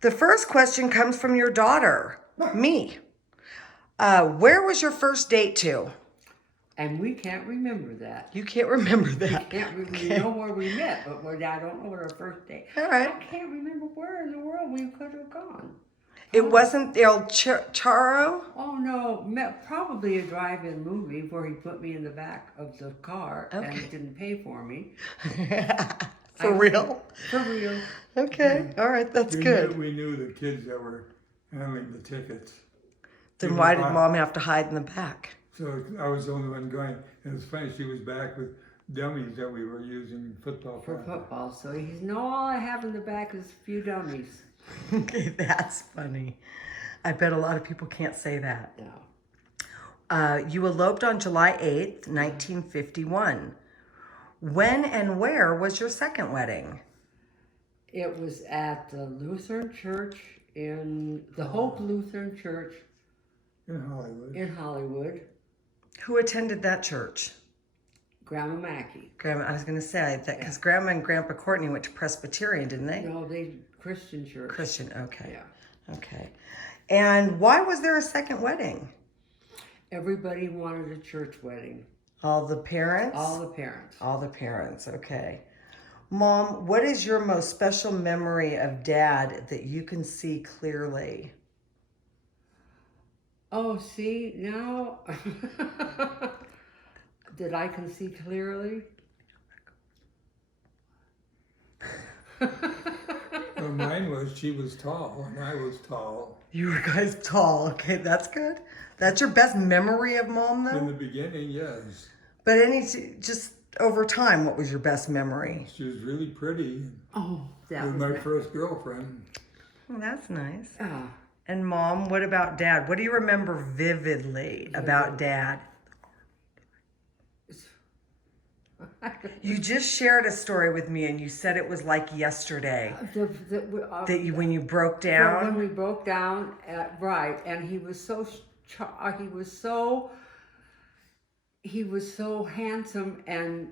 The first question comes from your daughter, me. Where was your first date to? And we can't remember that. You can't remember We that. can't remember. Okay. We know where we met, but I don't know what our first date. All right. I can't remember where in the world we could have gone. It wasn't El Charo? Oh no, probably a drive-in movie where he put me in the back of the car and Okay. didn't pay for me. For real? For real. Okay. All right. That's good. We knew the kids that were handling the tickets. Then why did Mom have to hide in the back? So I was the only one going. And it's funny, she was back with dummies that we were using football For practice. football. So he's no, all I have in the back is a few dummies. Okay, that's funny. I bet a lot of people can't say that. No. You eloped on July 8th, 1951. When and where was your second wedding? It was at the Lutheran Church in the Hope Lutheran Church In Hollywood. in Hollywood. Who attended that church? Grandma Mackey. Grandma, I was going to say that because Grandma and Grandpa Courtney went to Presbyterian, didn't they? No, they Christian church. Christian, okay. Yeah. Okay. And why was there a second wedding? Everybody wanted a church wedding. All the parents? All the parents. All the parents, okay. Mom, what is your most special memory of Dad that you can see clearly? Oh, see, now that I can see clearly. Well, mine was, she was tall and I was tall. You were guys tall, okay, that's good. That's your best memory of Mom, In though? the beginning, yes. But just over time, what was your best memory? She was really pretty. Oh, that She was was my first girlfriend. Well, that's nice. Ah, And Mom, what about Dad? What do you remember vividly about Dad? You just shared a story with me, and you said it was like yesterday that you when you broke when down. we broke down, right? And he was so he was so handsome and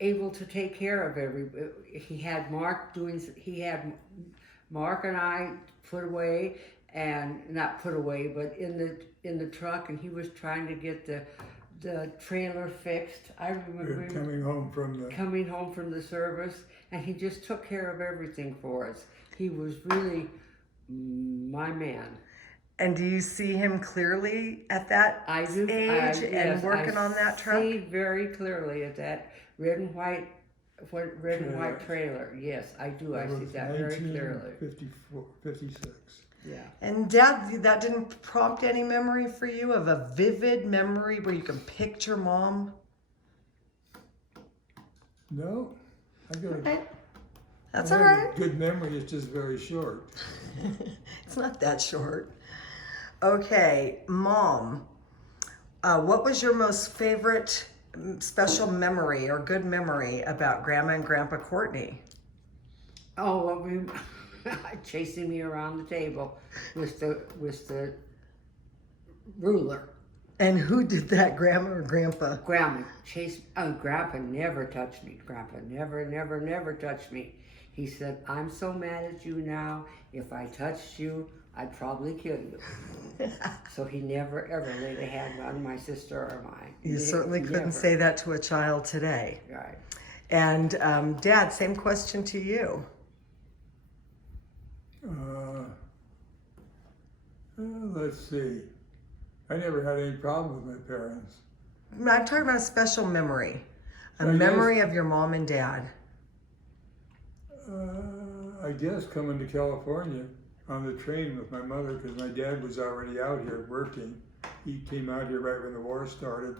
able to take care of he had Mark and I put away, and not put away, but in the truck, and he was trying to get the trailer fixed. I We remember were him coming home from the the service, and he just took care of everything for us. He was really my man. And do you see him clearly at that I do. age and working on that truck? I see very clearly at that red and white trailer. Yes, I do. I see that very clearly. 56. Yeah. And Dad, that didn't prompt any memory for you of a vivid memory where you can picture Mom? No, I got Okay. That's I all have a right. good memory. It's just very short. It's not that short. Okay, Mom, what was your most favorite special memory or good memory about Grandma and Grandpa Courtney? Oh, well, chasing me around the table with the ruler. And who did that, Grandma or Grandpa? Grandma Grandpa never touched me. Grandpa never touched me. He said, "I'm so mad at you now. If I touched you, I'd probably kill you." So he never ever laid a hand on my sister or mine. You certainly couldn't Never. say that to a child today. Right. And Dad, same question to you. Let's see. I never had any problem with my parents. I'm talking about a special memory. A I guess- memory of your mom and dad. I guess coming to California on the train with my mother, because my dad was already out here working. He came out here right when the war started.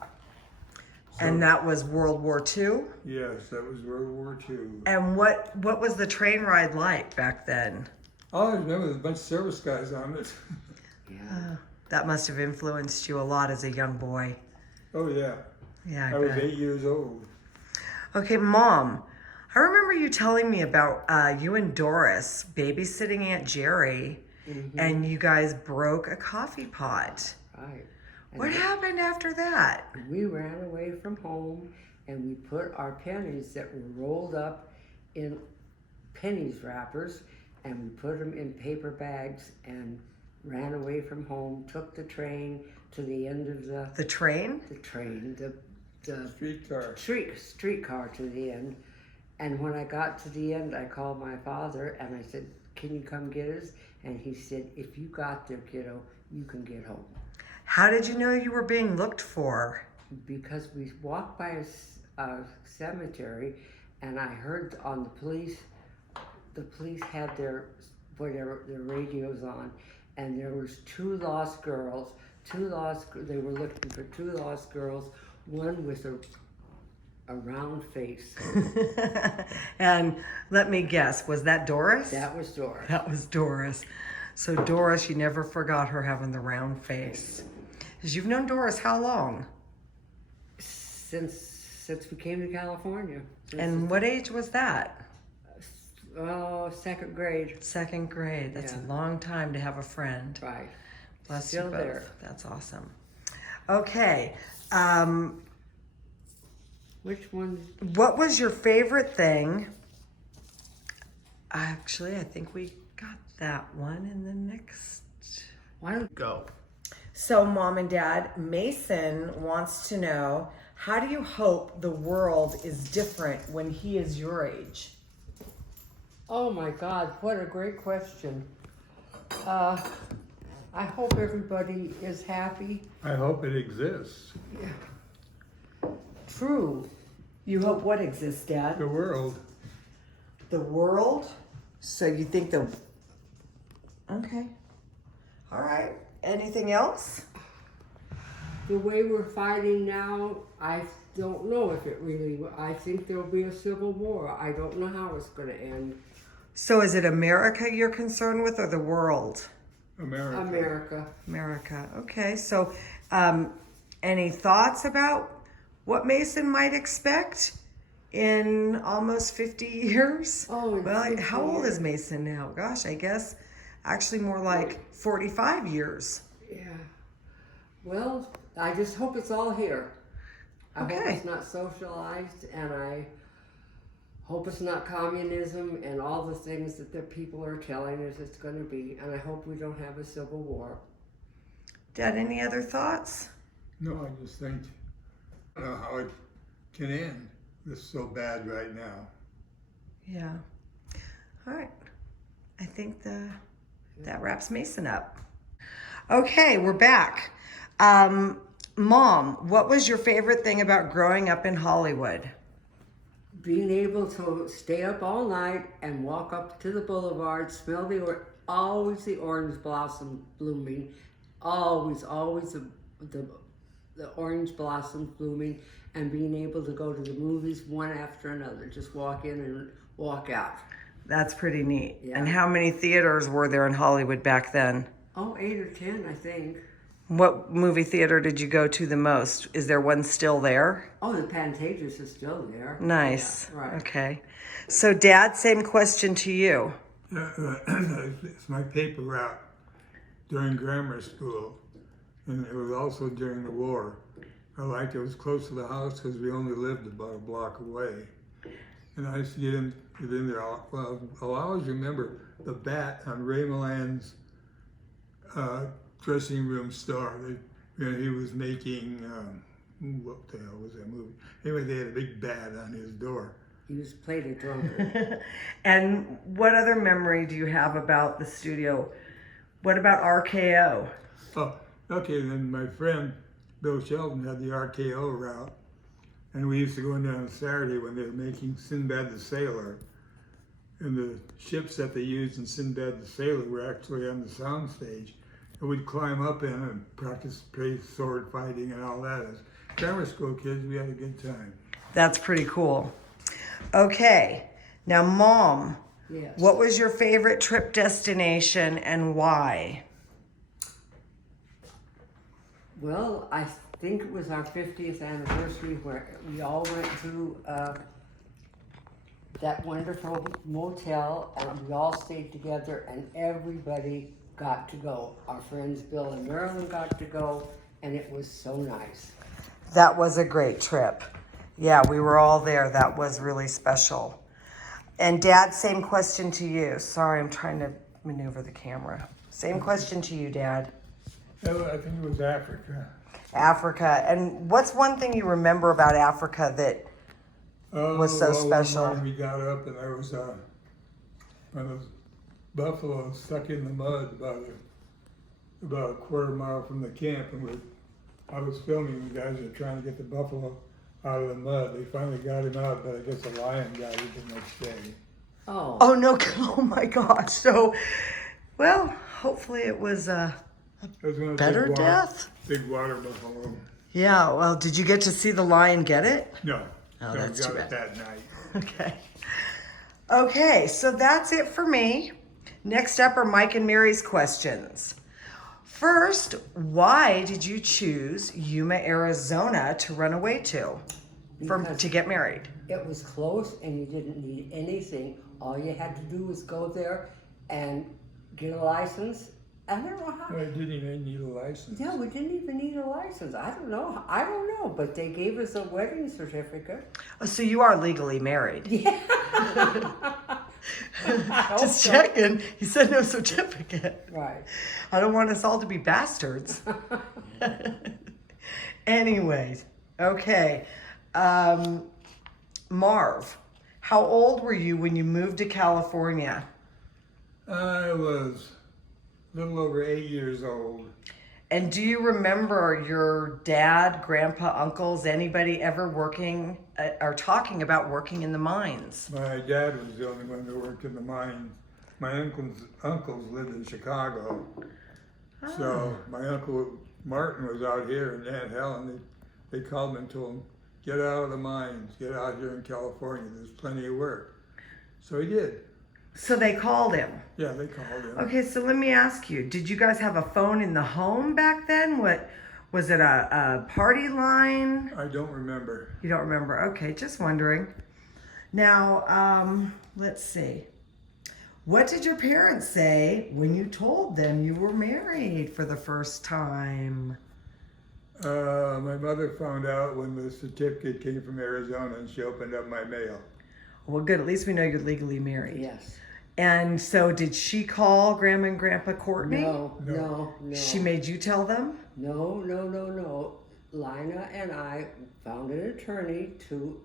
So, And that was World War II? yes, that was World War II. And what was the train ride like back then? All I remember was a bunch of service guys on it. Yeah. That must have influenced you a lot as a young boy. Oh yeah, Yeah, I I was bet. 8 years old. Okay, Mom, I remember you telling me about you and Doris babysitting Aunt Jerry, and you guys broke a coffee pot. Right. And What happened after that? we ran away from home, and we put our pennies that were rolled up in pennies wrappers, and we put them in paper bags and ran away from home, took the train to the end of The train? the train, the Streetcar. streetcar to the end. And when I got to the end, I called my father and I said, "Can you come get us?" And he said, "If you got there, kiddo, you can get home." How did you know you were being looked for? Because we walked by a cemetery, and I heard on the police had their radios on, and there was two lost girls. They were looking for two lost girls. One with a round face. And let me guess, was that Doris? That was Dora. That was Doris. So Doris, you never forgot her having the round face. 'Cause you've known Doris how long? Since we came to California. And what age was that? Second grade. Second grade. That's Yeah. a long time to have a friend. Right. Bless Still you both. there. That's awesome. Okay. Which one? What was your favorite thing? Actually, I think we got that one in the next. Why don't Go. So, Mom and Dad, Mason wants to know, how do you hope the world is different when he is your age? Oh my God, what a great question. I hope everybody is happy. I hope it exists. True. You hope what exists, Dad? The world. The world? So you think the... Okay. All right. Anything else? The way we're fighting now, I don't know if it really will. I think there'll be a civil war. I don't know how it's going to end. So is it America you're concerned with or the world? America. America. America. Okay. So any thoughts about what Mason might expect in almost 50 years? Oh, in well, 50 how old years. is Mason now? Gosh, I guess actually more like 45 years. Yeah. Well, I just hope it's all here. I hope Okay. it's not socialized, and I hope it's not communism and all the things that the people are telling us it's going to be. And I hope we don't have a civil war. Dad, any other thoughts? No, I just think, I don't know how it can end. This is so bad right now. Yeah. All right. I think that wraps Mason up. Okay, we're back. Mom, what was your favorite thing about growing up in Hollywood? Being able to stay up all night and walk up to the boulevard, smell always the orange blossom blooming, always the orange blossom blooming, and being able to go to the movies one after another, just walk in and walk out. That's pretty neat. Yeah. And how many theaters were there in Hollywood back then? Oh, 8 or 10, I think. What movie theater did you go to the most? Is there one still there? Oh, the Pantages is still there. Nice. Yeah, right. Okay. So, Dad, same question to you. It's my paper route during grammar school, and it was also during the war. I liked it was close to the house because we only lived about a block away. And I used to get in there. Well, I'll always remember the bat on Ray Milan's dressing room star. He was making, what the hell was that movie? Anyway, they had a big bat on his door. He was played a drunkard. And what other memory do you have about the studio? What about RKO? Oh, okay, then my friend Bill Sheldon had the RKO route, and we used to go in there on Saturday when they were making Sinbad the Sailor. And the ships that they used in Sinbad the Sailor were actually on the sound stage. And we'd climb up in and practice sword fighting and all that. As grammar school kids, we had a good time. That's pretty cool. Okay. Now, Mom, Yes. what was your favorite trip destination and why? Well, I think it was our 50th anniversary where we all went to that wonderful motel, and we all stayed together, and everybody got to go. Our friends Bill and Marilyn got to go, and it was so nice. That was a great trip. Yeah, we were all there. That was really special. And Dad, same question to you. Sorry, I'm trying to maneuver the camera. Same question to you, Dad. Oh, I think it was Africa. Africa. And what's one thing you remember about Africa that was so special? One morning we got up and there was one of those buffaloes stuck in the mud about a quarter mile from the camp, and I was filming. The guys were trying to get the buffalo out of the mud. They finally got him out, but I guess a lion got him the next day. Oh. Oh no! Oh my gosh! So, well, hopefully it was a It was one of the better death. Big water buffalo. Yeah. Well, did you get to see the lion get it? No. Oh, no, that's got too it bad. that night. Okay. Okay, so that's it for me. Next up are Mike and Mary's questions. First, why did you choose Yuma, Arizona to run away to Because get married? it was close and you didn't need anything. All you had to do was go there and get a license. I don't know how. I didn't even need a license. Yeah, we didn't even need a license. I don't know, but they gave us a wedding certificate. Oh, so you are legally married. Yeah. Just checking. He said no certificate. Right. I don't want us all to be bastards. Anyways, okay. Marv, how old were you when you moved to California? I was a little over 8 years old. And do you remember your dad, grandpa, uncles, anybody ever working or talking about working in the mines? My dad was the only one that worked in the mine. My uncles lived in Chicago. So my uncle Martin was out here, and Aunt Helen, they called him and told him, get out of the mines, get out here in California, there's plenty of work. So he did. So they called him. Yeah, they called him. Okay, so let me ask you, did you guys have a phone in the home back then? What was it, a party line? I don't remember. You don't remember? Okay, just wondering. Now, let's see. What did your parents say when you told them you were married for the first time? My mother found out when the certificate came from Arizona, and she opened up my mail. Well, good. At least we know you're legally married. Yes. And so did she call Grandma and Grandpa Courtney? No. She made you tell them? No. Lina and I found an attorney to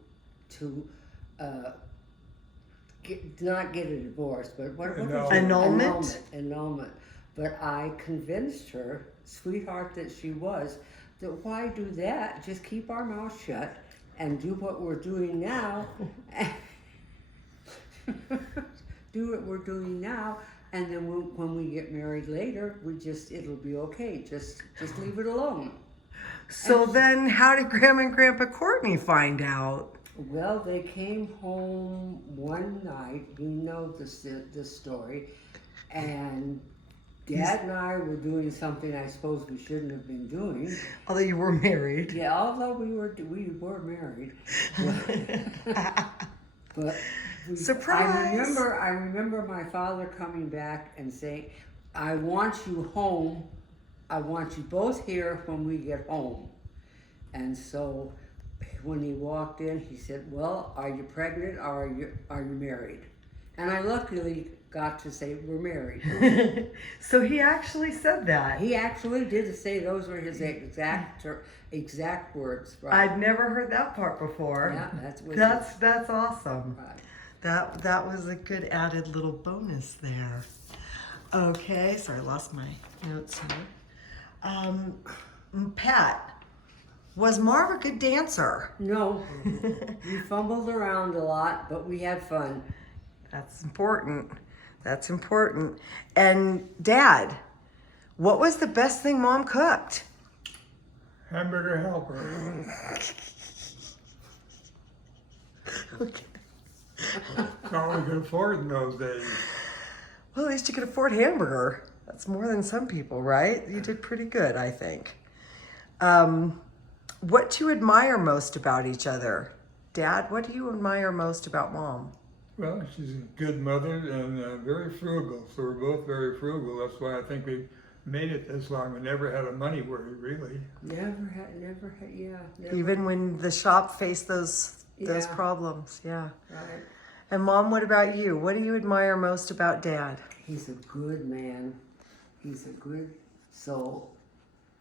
not get a divorce, but what was it? Annulment? Annulment. But I convinced her, sweetheart that she was, that why do that? Just keep our mouth shut and do what we're doing now. Do what we're doing now, and then when we get married later, it'll be okay. Just leave it alone. So then how did Grandma and Grandpa Courtney find out? Well, they came home one night. You know this story, and Dad and I were doing something I suppose we shouldn't have been doing. Although you were married. Yeah, although we were married. But Surprise! I remember my father coming back and saying, I want you home. I want you both here when we get home. And so when he walked in, he said, well, are you pregnant or are you married? And I luckily got to say, we're married. So he actually said that. He actually did say those were his exact words. Right? I'd never heard that part before. Yeah, that's awesome. right. That was a good added little bonus there. Okay, sorry, I lost my notes here. Pat, was Marv a good dancer? No, we fumbled around a lot, but we had fun. That's important. That's important. And Dad, what was the best thing Mom cooked? Hamburger helper. Okay. That's all we could afford in those days. Well, at least you could afford hamburger. That's more than some people, right? You did pretty good, I think. What do you admire most about each other? Dad, what do you admire most about Mom? Well, she's a good mother and very frugal. So we're both very frugal. That's why I think we made it this long. We never had a money worry, really. Never had, Never. Even when the shop faced those Yeah. problems, yeah. Right. And Mom, what about you? What do you admire most about Dad? He's a good man. He's a good soul.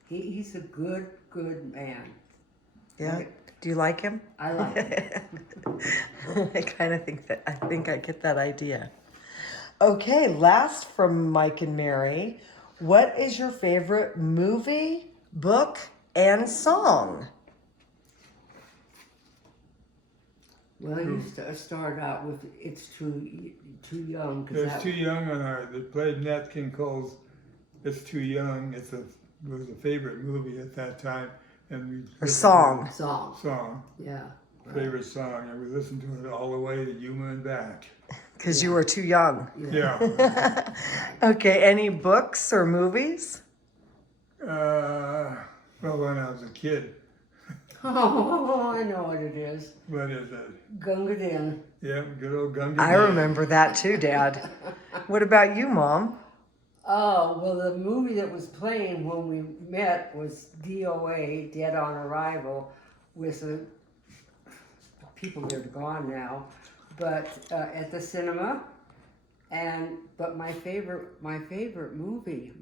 He's a good man. Yeah. Right. Do you like him? I like him. I kind of think that, I think I get that idea. Okay, last from Mike and Mary. What is your favorite movie, book, and song? Well, you start out with "It's Too Young." 'Cause It's Too Young on our, they played Nat King Cole's It's Too Young. It was a favorite movie at that time. And we Or song? Song. Yeah. Favorite song. And we listened to it all the way to Yuma and back. Because you were too young. Yeah. Okay, any books or movies? Well, when I was a kid. Oh, I know what it is. What is it? Gunga Din. Yeah, good old Gunga I Din. remember that too, Dad. What about you, Mom? Oh, well, the movie that was playing when we met was DOA, Dead on Arrival, with people that are gone now, but at the cinema. But my favorite movie,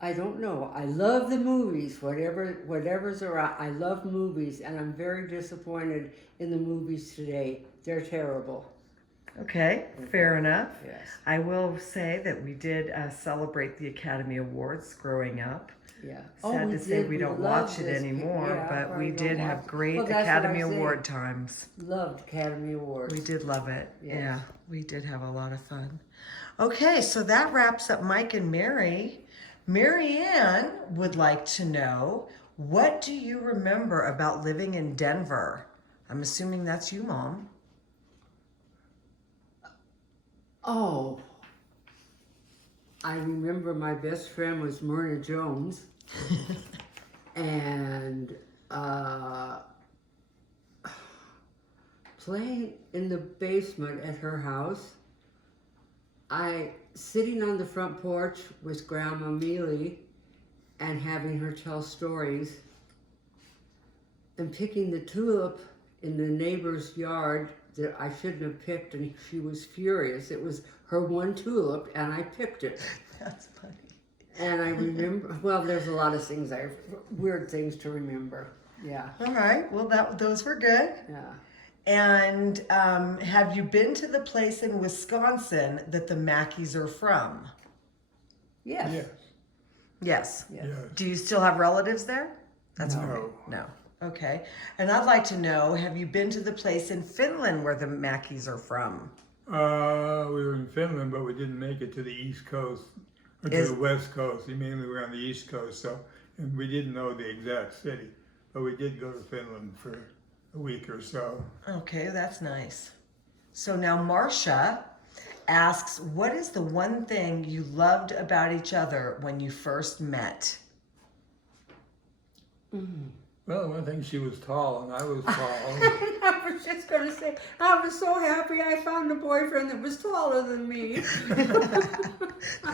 I don't know. I love the movies, whatever's around. I love movies, and I'm very disappointed in the movies today. They're terrible. Okay, fair enough. Yes. I will say that we did celebrate the Academy Awards growing up. Yeah. Sad we to say did. we don't loved watch it this. anymore, Yeah, but we don't did watch have it. great Well, that's what Academy I'm saying. Award times. Loved Academy Awards. We did love it. Yes. Yeah, we did have a lot of fun. Okay, so that wraps up Mike and Mary. Mary Ann would like to know, what do you remember about living in Denver? I'm assuming that's you, Mom. Oh, I remember my best friend was Myrna Jones, and playing in the basement at her house. Sitting on the front porch with Grandma Mealy and having her tell stories, and picking the tulip in the neighbor's yard that I shouldn't have picked, and she was furious. It was her one tulip, and I picked it. That's funny. And I remember, well, there's a lot of things, weird things to remember. Yeah, All right, well, those were good. yeah. And have you been to the place in Wisconsin that the Mackeys are from? Yes. Yes. Yes. Yes. Yes. Do you still have relatives there? That's No. No. Okay. And I'd like to know, have you been to the place in Finland where the Mackeys are from? We were in Finland, but we didn't make it to the East Coast, or to Is- the West Coast. We mainly were on the East Coast, and we didn't know the exact city, but we did go to Finland for a week or so. Okay, that's nice. So now Marcia asks, what is the one thing you loved about each other when you first met? Well, one thing, she was tall, and I was tall. I was just going to say, I was so happy I found a boyfriend that was taller than me.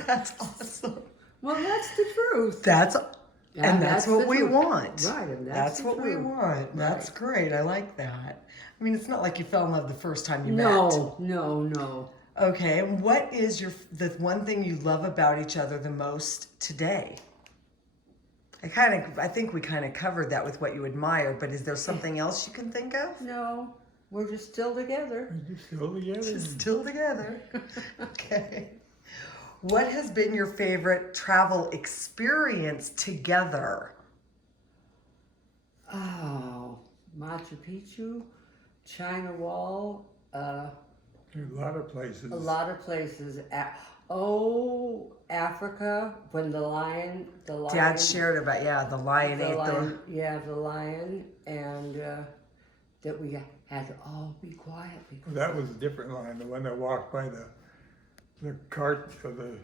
That's awesome. Well, that's the truth. That's and that's what the we truth. want. Right, and That's the what we truth. want. That's great. I like that. I mean, it's not like you fell in love the first time you met. No. Okay, and what is the one thing you love about each other the most today? I think we kind of covered that with what you admire, but is there something else you can think of? No, we're just still together. We're still together. Still together. Okay. What has been your favorite travel experience together? Oh, Machu Picchu, China Wall, There are a lot of places. a lot of places. Africa, when the lion. Dad shared about, the lion ate the lion, and that we had to all be quiet because That was a different line, the one that walked by the cart of the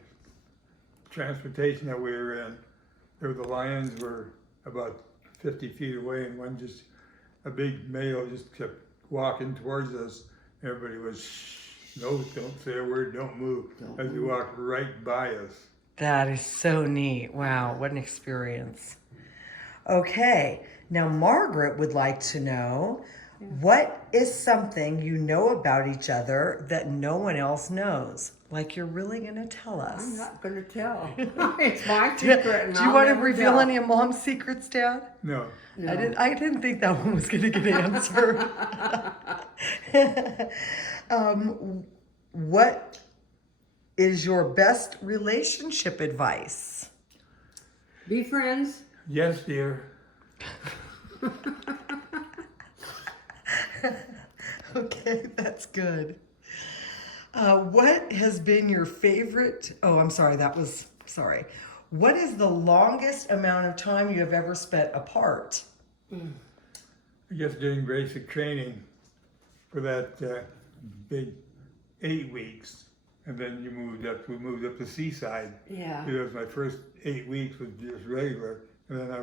transportation that we were in. There, the lions were about 50 feet away, and a big male just kept walking towards us. Everybody was, shh, no, don't say a word, don't move, as he walked right by us. That is so neat. Wow, what an experience. Okay, now Margaret would like to know, What is something you know about each other that no one else knows? Like you're really gonna tell I'm us. not gonna tell. It's my secret. And Do you I'll want to never reveal tell. any of Mom's secrets, Dad? No. No. I didn't think that one was gonna get answered. What is your best relationship advice? Be friends. Yes, dear. Okay, that's good. What has been your favorite? Oh, I'm sorry. Sorry. What is the longest amount of time you have ever spent apart? I guess doing basic training for that big 8 weeks. And then we moved up to Seaside. Yeah. It was my first 8 weeks was just regular. And then I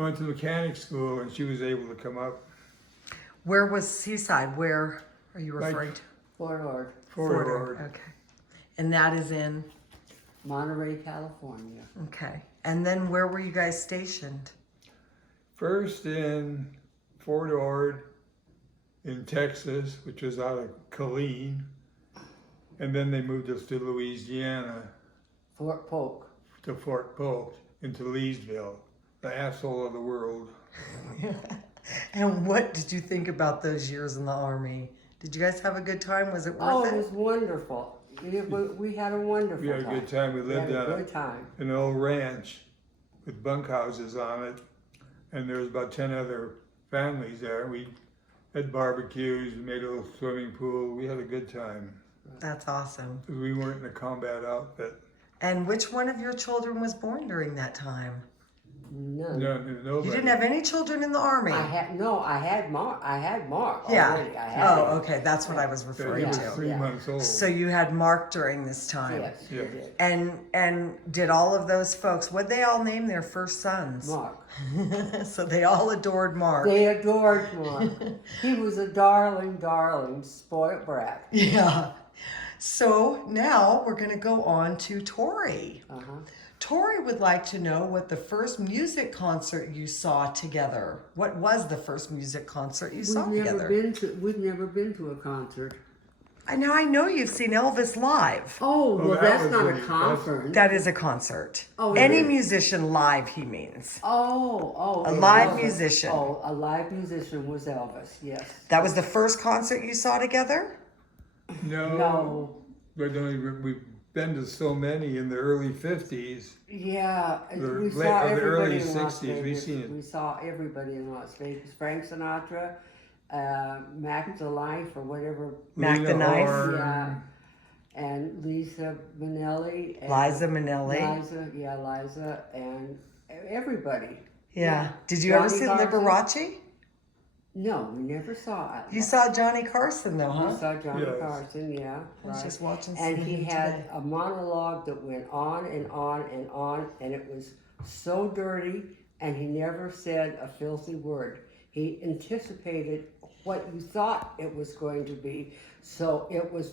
went to mechanic school and she was able to come up. Where was Seaside? Where are you Like- referring to? Fort Ord, Fort Ord. Okay. And that is in? Monterey, California. Okay. And then where were you guys stationed? First in Fort Ord in Texas, which was out of Killeen. And then they moved us to Louisiana, Fort Polk. to Fort Polk, into Leesville, the asshole of the world. And what did you think about those years in the Army? Did you guys have a good time? Was it worth Oh, it? it was wonderful. We had a wonderful We had a time. good time. We We had lived a on good time. an old ranch with bunkhouses on it, and there was about 10 other families there. We had barbecues, we made a little swimming pool. We had a good time. That's awesome. We weren't in a combat outfit. And which one of your children was born during that time? None. Nobody. You didn't have any children in the Army? I had Mark. I had Mark Yeah. already. I had Oh, him. okay. That's what I was He referring was to. 3 months old. So you had Mark during this time. Yes, he Yes. did. And did all of those folks, what'd they all name their first sons? Mark. So they all adored Mark. They adored Mark. He was a darling, darling, spoiled brat. Yeah. So now we're going to go on to Tori. Uh-huh. Tori would like to know what the first music concert you saw together. What was the first music concert you saw together? We've never been to a concert. I know you've seen Elvis live. Oh, well, that that's was not a- a that's- concert. That is a concert. Oh, Any it is? musician live, he means. Oh. A it live was musician. Oh, a live musician was Elvis, yes. That was the first concert you saw together? No. But we've been to so many in the early 50s. Yeah, The we late- saw of the everybody early in Las 60s, we Vegas. seen it. We saw everybody in Las Vegas. Frank Sinatra, Mac the Life or whatever. Mac the Lena Knife? Horne. Yeah. And Lisa Minnelli. And Liza Minnelli. Liza, and everybody. Yeah. Did you ever Johnny see Carson. Liberace? No, we never saw it. You saw Johnny Carson though, We huh? saw Johnny Yes. Carson, yeah. I was right. just watching And some of he him had today. a monologue that went on and on and on, and it was so dirty, and he never said a filthy word. He anticipated what you thought it was going to be. So it was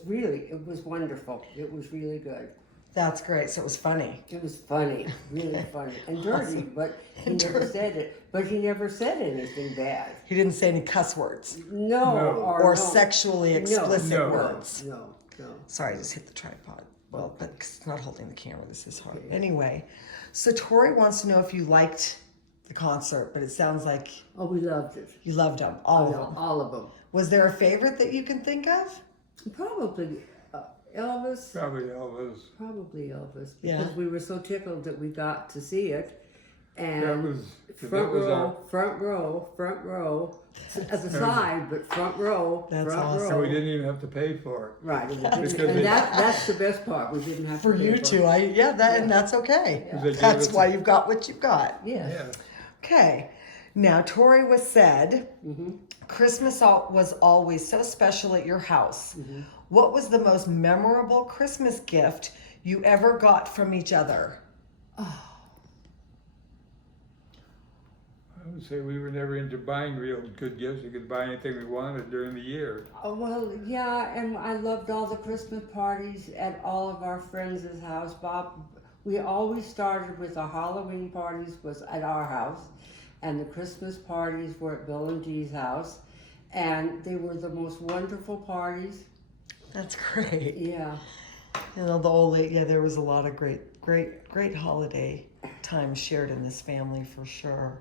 wonderful. It was really good. That's great. So it was funny. It was funny, really funny, and dirty, but he never said it. But he never said anything bad. He didn't say any cuss words No, No. or no. sexually explicit No. words. No. Sorry, I just hit the tripod. Well, but it's not holding the camera. This is hard. Anyway, so Tori wants to know if you liked the concert, but it sounds like Oh, we loved it. you loved them, all of them. All of them. Was there a favorite that you can think of? Probably Elvis. Probably Elvis. Probably Elvis. Yeah. Because we were so tickled that we got to see it. And That was front row, at the side, but front row, That's front awesome. So row. we didn't even have to pay for it. Right, and, Because and they- that's the best part. We didn't have For to pay you for two, it. and that's okay. Because they gave That's us why a- you've got what you've got. Yes. Yeah. Okay. Now, Tori was said, Mm-hmm. Christmas was always so special at your house. Mm-hmm. What was the most memorable Christmas gift you ever got from each other? I would say we were never into buying real good gifts. We could buy anything we wanted during the year. Oh, well, yeah, and I loved all the Christmas parties at all of our friends' house. Bob, we always started with our Halloween parties was at our house, and the Christmas parties were at Bill and Dee's house, and they were the most wonderful parties. That's great. Yeah. You know, the old lady, yeah, there was a lot of great holiday time shared in this family for sure.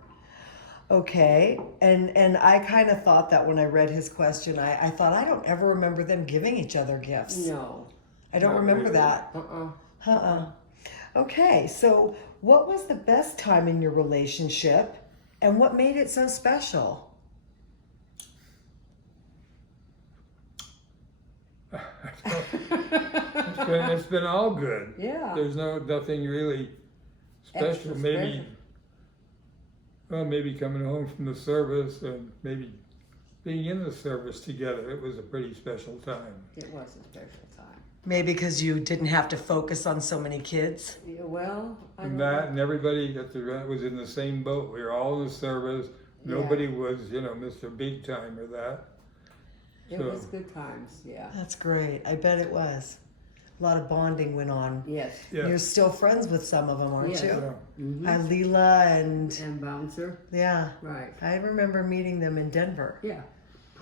Okay, and I kind of thought that when I read his question, I thought I don't ever remember them giving each other gifts. No. I don't Not remember really. that. Okay, so what was the best time in your relationship and what made it so special? It's been all good. Yeah. There's nothing really Extra special. Maybe, special. well, maybe coming home from the service and maybe being in the service together. It was a pretty special time. It was a special time. Maybe because you didn't have to focus on so many kids. Yeah, well, I And don't that, know. and everybody at the was in the same boat. We were all in the service. Nobody was, Mr. Big Time or that. It so- was good times, yeah. That's great. I bet it was. A lot of bonding went on. Yes. Yeah. You're still friends with some of them, aren't Yes. you? Yeah. Mm-hmm. Hi, Leela and And Bouncer, yeah. right. I remember meeting them in Denver. Yeah.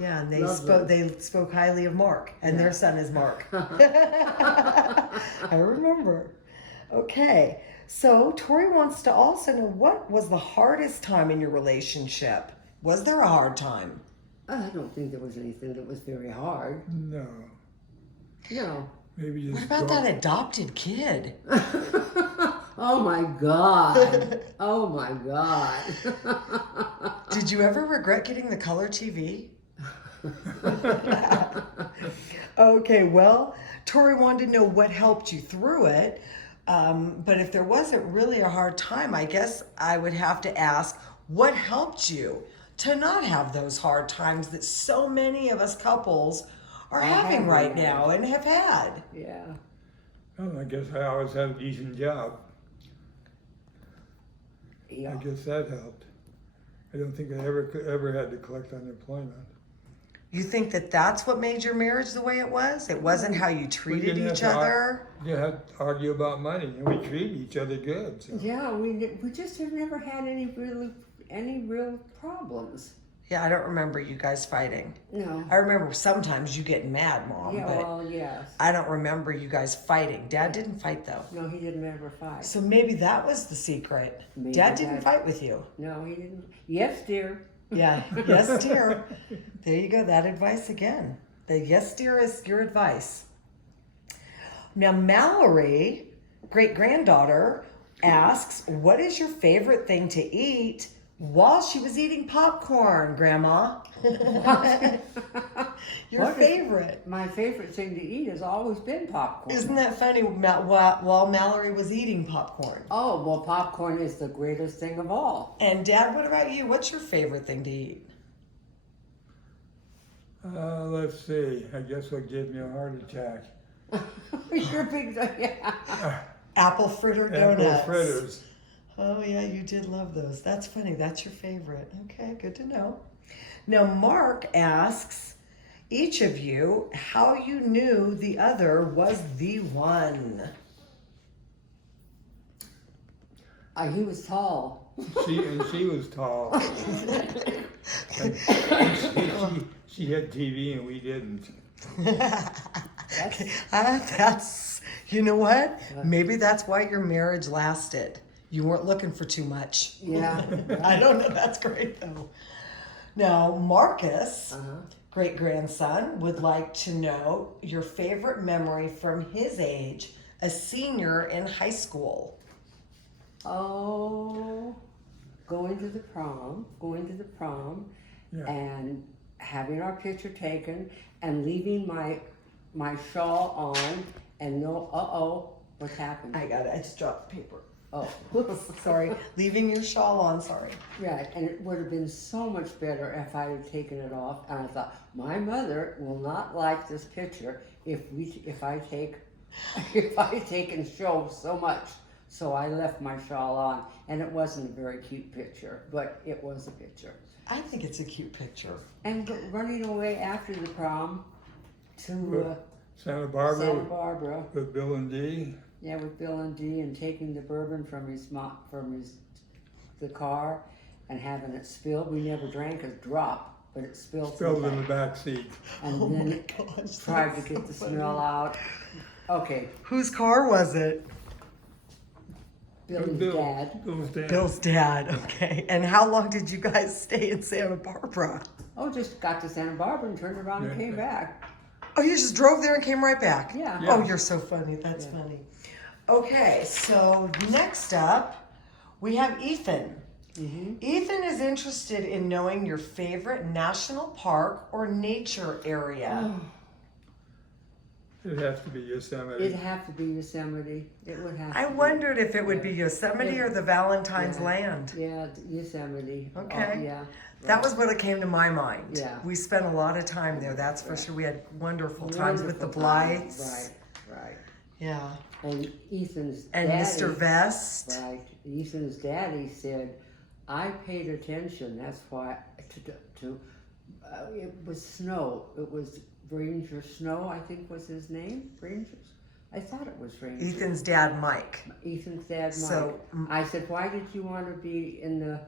Yeah, and they Lovely. spoke highly of Mark, and their son is Mark. I remember. Okay, so Tori wants to also know, what was the hardest time in your relationship? Was there a hard time? I don't think there was anything that was very hard. No. No. Maybe just What about that adopted kid? Oh my God. Oh my God. Did you ever regret getting the color TV? Okay, well, Tori wanted to know what helped you through it. But if there wasn't really a hard time, I guess I would have to ask, what helped you to not have those hard times that so many of us couples are having right now and have had? Yeah. Well, I guess I always had a decent job. Yeah. I guess that helped. I don't think I ever had to collect unemployment. You think that that's what made your marriage the way it was? It wasn't how you treated didn't have each to other? You had to argue about money, and we treated each other good. So. Yeah, we just have never had any real problems. Yeah, I don't remember you guys fighting. No. I remember sometimes you getting mad, Mom, Yeah, but well, yes. I don't remember you guys fighting. Dad didn't fight though. No, he didn't ever fight. So maybe that was the secret. Maybe Dad didn't that- fight with you. No, he didn't. Yes, dear. Yeah, yes, dear. There you go, that advice again. The yes, dear is your advice. Now, Mallory, great-granddaughter, asks, what is your favorite thing to eat while she was eating popcorn, Grandma? Your What is- favorite. My favorite thing to eat has always been popcorn. Isn't that funny? While Mallory was eating popcorn. Oh, well, popcorn is the greatest thing of all. And Dad, what about you? What's your favorite thing to eat? Let's see. I guess what gave me a heart attack. You're big. Yeah. Apple fritter donuts. Apple fritters. Oh yeah, you did love those. That's funny. That's your favorite. Okay, good to know. Now Mark asks each of you how you knew the other was the one. He was tall. She was tall. And she had TV and we didn't. That's, you know what? Maybe that's why your marriage lasted. You weren't looking for too much. Yeah. I don't know. That's great though. Now, Marcus, Uh-huh. great grandson, would like to know your favorite memory from his age, a senior in high school. Oh, going to the prom, Yeah. and having our picture taken, and leaving my shawl on, and what's happened? I got it. I just dropped the paper. Oh, Sorry. Leaving your shawl on. Sorry. right, and it would have been so much better if I had taken it off. And I thought, my mother will not like this picture if I take and show so much. So I left my shawl on, and it wasn't a very cute picture, but it was a picture. I think it's a cute picture. And running away after the prom to Santa Barbara Santa Barbara, with Bill and Dee. yeah, with Bill and Dee, and taking the bourbon from the car, and having it spilled. We never drank a drop, but it spilled. Spilled in the back seat. And Oh then my gosh, tried to that's get so the funny. smell out. Okay, Whose car was it? Billy's dad. Bill's dad. Bill's dad. Okay. And how long did you guys stay in Santa Barbara? Oh, just got to Santa Barbara and turned around and Yeah. came back. Oh, you just drove there and came right back? Yeah. Yeah. Oh, you're so funny. That's funny. Okay, so next up, we have Ethan. Ethan is interested in knowing your favorite national park or nature area. It'd have to be Yosemite. It'd have to be Yosemite. It would have to I be. wondered if it would be Yosemite or the Valentine's Yeah. Land. Yeah, Yosemite. Okay. Oh, yeah. That was what it came to my mind. Yeah. We spent a lot of time there, that's for sure. We had wonderful times with the Wonderful time. Blythes. Right. Yeah. And Ethan's And daddy, Mr. Vest. Right. Ethan's daddy said, I paid attention. That's why it was Snow. It was Ranger Snow, I think was his name. Rangers. I thought it was Ranger. Ethan's dad, Mike. Ethan's dad, Mike. So, I said, why did you want to be in the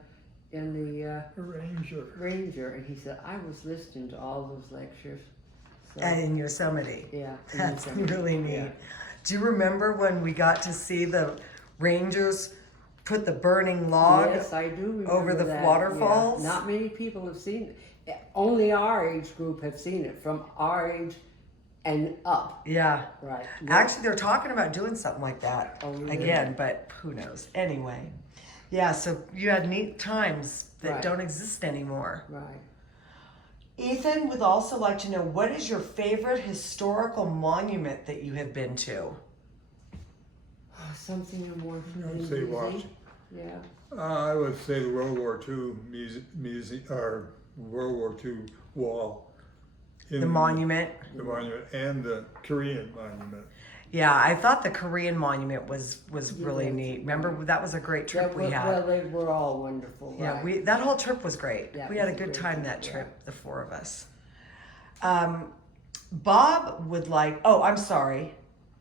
Ranger. Ranger? And he said, I was listening to all those lectures. So, And in Yosemite. yeah. in That's Yosemite. really neat. Yeah. Do you remember when we got to see the Rangers put the burning log? Yes, I do remember over the that. waterfalls? Yeah. Not many people have seen it. Only our age group have seen it, from our age and up. Yeah. Right. Actually, they're talking about doing something like that Oh, really? again, but who knows? Anyway. Yeah, so you had neat times that Right. don't exist anymore. Right. Ethan would also like to know, what is your favorite historical monument that you have been to? Oh, something in Washington. I'd say DC. Washington. Yeah. I would say the World War II or World War II wall. In The monument? The monument and the Korean monument. Yeah, I thought the Korean monument was really Yeah. neat. Remember, that was a great trip we had. Well, they were all wonderful. Yeah, right. that whole trip was great. That We had a was a good great time trip, that yeah. trip, the four of us. Bob would like, oh, I'm sorry.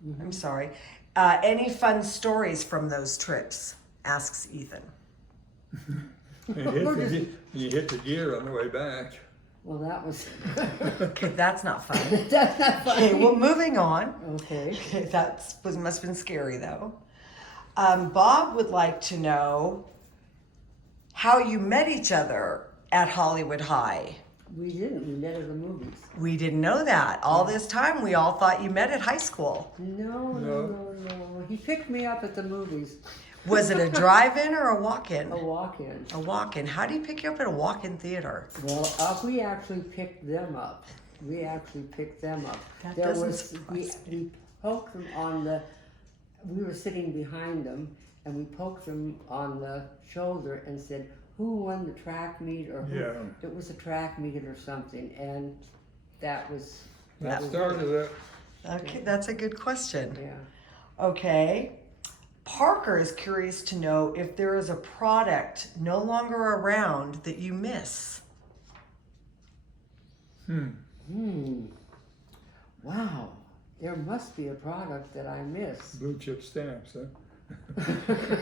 Mm-hmm. I'm sorry. Any fun stories from those trips? Asks Ethan. You hit the gear on the way back. Well, that was. Okay, that's not fun. That's not funny. Okay, well, moving on. Okay. Must have been scary though. Bob would like to know how you met each other at Hollywood High. We didn't. We met at the movies. We didn't know that. All this time, we all thought you met at high school. No. He picked me up at the movies. Was it a drive-in or a walk-in? A walk-in. A walk-in. How do you pick you up at a walk-in theater? Well, we actually picked them up. That doesn't surprise we poked them on the. We were sitting behind them, and we poked them on the shoulder and said, "Who won the track meet?" Or who? Yeah. It was a track meet or something, and that was. That was started it. Okay, that's a good question. Yeah. Okay. Parker is curious to know if there is a product no longer around that you miss. Wow. There must be a product that I miss. Blue chip stamps, huh?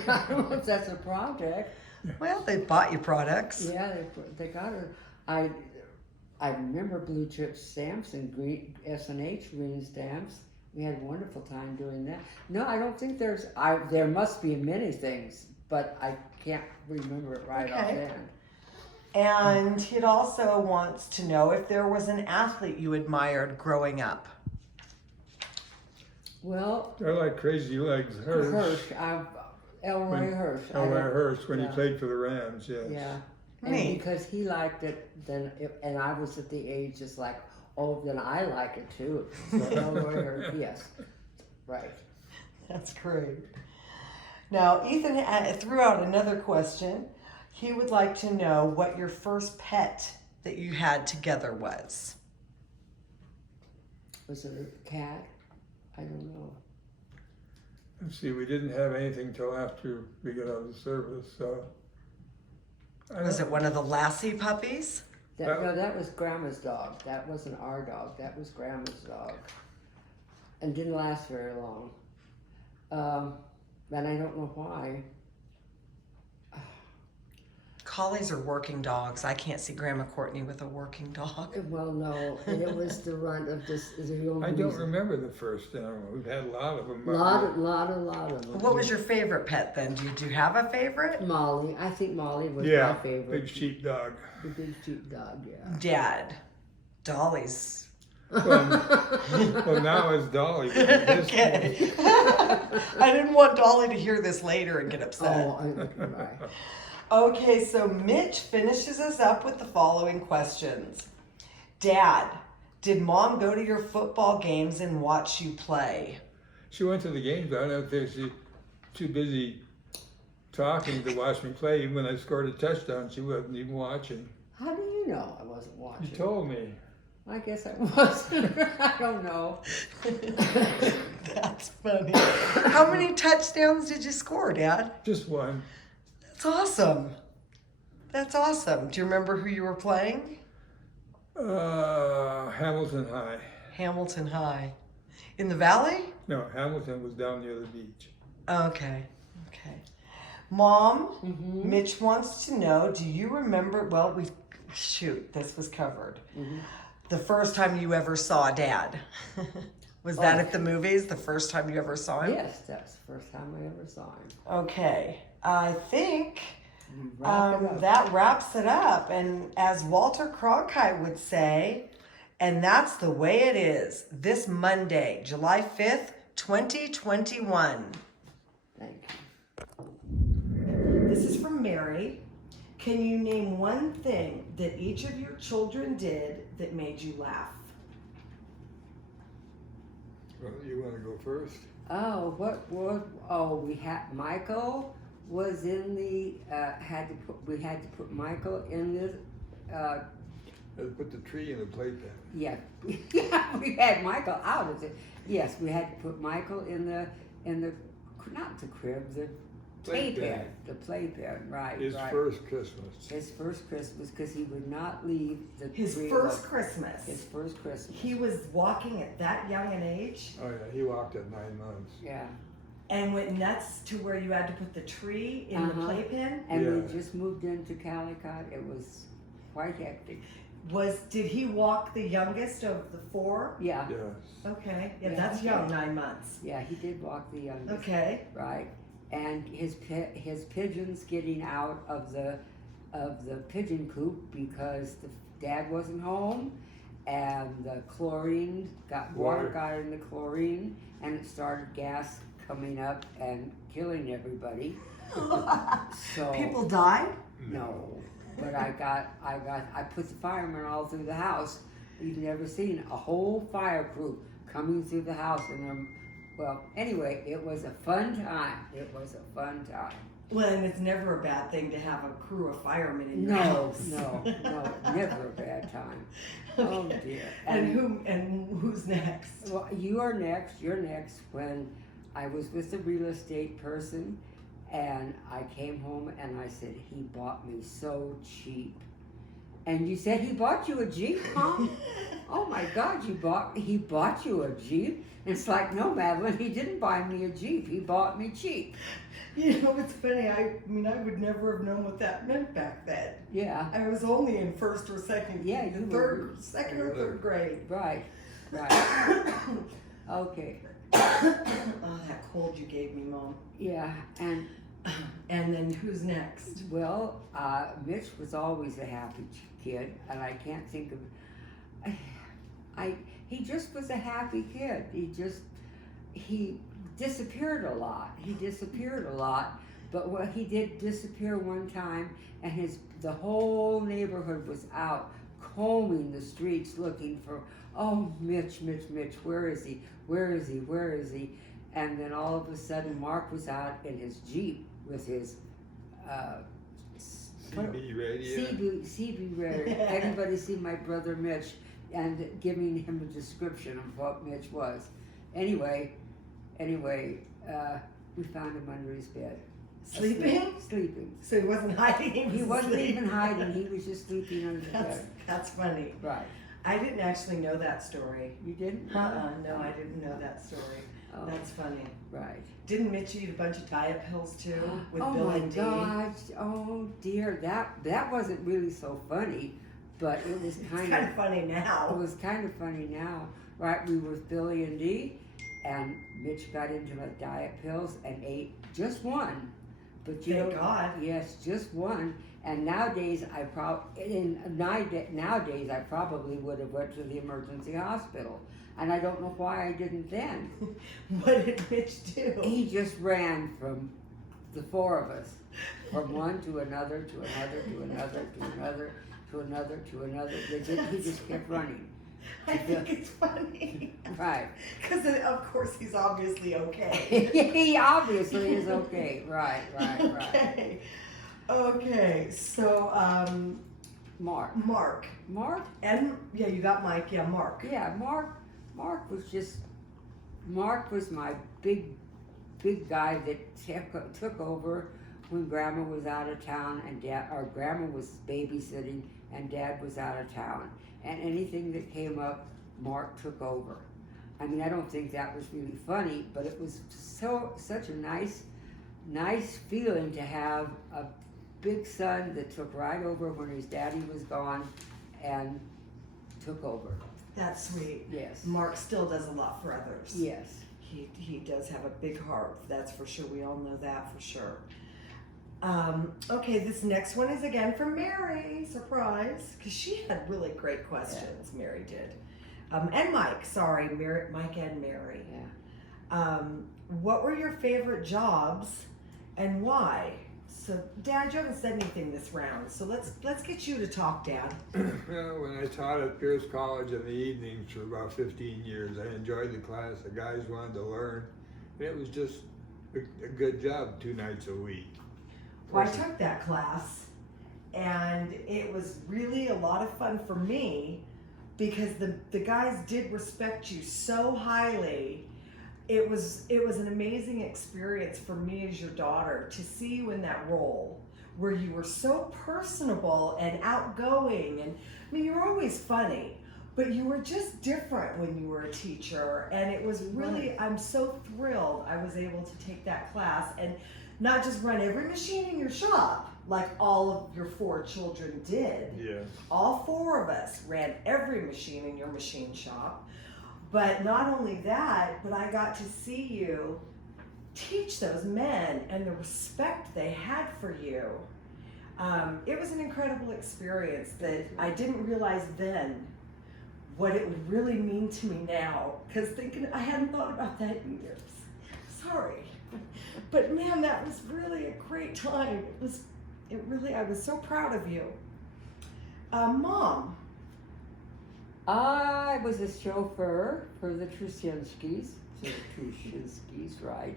I don't know if that's a project. Well, they bought you products. Yeah, they got her. I remember blue chip stamps and green S&H green stamps. We had a wonderful time doing that. No, I don't think there must be many things, but I can't remember it right Okay. offhand. And he also wants to know if there was an athlete you admired growing up. Well, They're like Crazy Legs Hirsch. Elroy Hirsch. Elroy Hirsch when yeah. he played for the Rams, yes. Yeah. And Neat. because he liked it, and I was at the age just like, oh, then I like it too. So Elroy Hirsch, yes. Right. That's great. Now, Ethan threw out another question. He would like to know what your first pet that you had together was. Was it a cat? I don't know. Let's see, we didn't have anything till after we got out of the service, so. Was it one of the Lassie puppies? No, that was Grandma's dog. That wasn't our dog. That was Grandma's dog. And didn't last very long. And I don't know why. Collies are working dogs. I can't see Grandma Courtney with a working dog. Well, no, and it was the runt of this. The only I don't reason. remember the first animal. We've had a lot of them. Lot of them. What was your favorite pet then? Did you have a favorite? Molly? I think Molly was Yeah, my favorite. big sheepdog. The big sheepdog, yeah. Dad. Dolly's. Well, now it's Dolly. This Okay. I didn't want Dolly to hear this later and get upset. Right. Okay, so Mitch finishes us up with the following questions. Dad, did Mom go to your football games and watch you play? She went to the games. I don't think she's too busy talking to watch me play. Even when I scored a touchdown, she wasn't even watching. How do you know I wasn't watching? She told me. I guess I wasn't. I don't know. That's funny. How many touchdowns did you score, Dad? Just one. That's awesome. That's awesome. Do you remember who you were playing? Hamilton High. Hamilton High. In the valley? No, Hamilton was down near the beach. Okay. Okay. Mom, Mm-hmm. Mitch wants to know, do you remember, well, this was covered. Mm-hmm. The first time you ever saw Dad. Was that at the movies, the first time you ever saw him? Yes, that's the first time I ever saw him. Okay. I think Wrap it up. that wraps it up. And as Walter Cronkite would say, and that's the way it is, this Monday, July 5th, 2021. Thank you. This is from Mary. Can you name one thing that each of your children did that made you laugh? Well, you want to go first? Oh, we had Michael was in the we had to put Michael in the Let's put the tree in the playpen. yeah we had Michael out of it. Yes, we had to put Michael in the not the crib, the playpen, right. His right. first Christmas. His first Christmas, because he would not leave the His tree first alone. Christmas. His first Christmas. He was walking at that young an age Oh yeah, he walked at 9 months. Yeah. and went nuts to where you had to put the tree in the Uh-huh. playpen. And Yeah. we just moved into Calicut. It was quite hectic. Did he walk the youngest of the four? Yeah. Yes. Okay, yeah, Yeah. that's young, 9 months. Yeah, he did walk the youngest. Okay. Right. And his pigeons getting out of the pigeon coop because the dad wasn't home, and the chlorine water got in the chlorine, and it started gas coming up and killing everybody. So People died? no, but I put the firemen all through the house. You've never seen a whole fire crew coming through the house, and well, anyway, it was a fun time. It was a fun time. Well, and it's never a bad thing to have a crew of firemen in your No, house. no, never a bad time. Oh dear. And who's next? Well, you're next. When I was with the real estate person, and I came home and I said, he bought me so cheap. And you said he bought you a Jeep, huh? Oh my God, he bought you a Jeep? It's like, no, Madeline, he didn't buy me a Jeep. He bought me cheap. You know, it's funny. I mean, I would never have known what that meant back then. Yeah, I was only in first or second, Yeah, you were. second or third grade. right. Okay, Oh, that cold you gave me, Mom. yeah, and And then who's next? well, Mitch was always a happy kid, and I can't think of. He just was a happy kid. He disappeared a lot. But he did disappear one time, and the whole neighborhood was out combing the streets looking for. Oh, Mitch, where is he? And then all of a sudden, Mark was out in his Jeep with his CB radio. CB radio. Anybody see my brother Mitch? And giving him a description of what Mitch was. Anyway, we found him under his bed. Sleeping? Sleeping. So he wasn't hiding. He wasn't asleep. even hiding. He was just sleeping under the bed. That's funny. Right. I didn't actually know that story. You didn't? No, I didn't know that story. Oh, That's funny. right. Didn't Mitch eat a bunch of diet pills too with Oh Bill my and Dee? gosh! Oh dear, that wasn't really so funny, but it was It's kind kind of. of funny It now. was kind of funny now, right? We were with Billy and Dee, and Mitch got into the diet pills and ate just one. But you Thank know, God. yes, just one. And nowadays, nowadays I probably would have went to the emergency hospital, and I don't know why I didn't then. What did Mitch do? He just ran from the four of us, from one to another, to another, to another, to another, to another, to another. He just kept running. I think it's funny. Right. Because of course he's obviously okay. He obviously is okay. Right. Okay. Okay. So, Mark. Mark. And, yeah, you got Mike. Yeah, Mark. Yeah, Mark was my big guy that took over when Grandma was out of town and Grandma was babysitting and Dad was out of town. And anything that came up, Mark took over. I mean, I don't think that was really funny, but it was such a nice feeling to have a big son that took right over when his daddy was gone and took over. That's sweet. Yes. Mark still does a lot for others. Yes. He does have a big heart, that's for sure. We all know that for sure. Okay, this next one is again from Mary. Surprise, because she had really great questions. Yeah. Mary did, and Mike. Sorry, Mike and Mary. Yeah. What were your favorite jobs, and why? So, Dad, you haven't said anything this round, so let's get you to talk, Dad. Well, when I taught at Pierce College in the evenings for about 15 years, I enjoyed the class. The guys wanted to learn. And it was just a good job 2 nights a week. Well, I took that class, and it was really a lot of fun for me because the guys did respect you so highly. It was an amazing experience for me as your daughter to see you in that role where you were so personable and outgoing, and I mean, you're always funny, but you were just different when you were a teacher, and it was really, Right. I'm so thrilled I was able to take that class and not just run every machine in your shop like all of your 4 children did. Yes. All 4 of us ran every machine in your machine shop. But not only that, but I got to see you teach those men and the respect they had for you. It was an incredible experience that I didn't realize then what it would really mean to me now. Because I hadn't thought about that in years. Sorry. But man, that was really a great time. I was so proud of you. Mom. I was a chauffeur for the Trusinskis, right?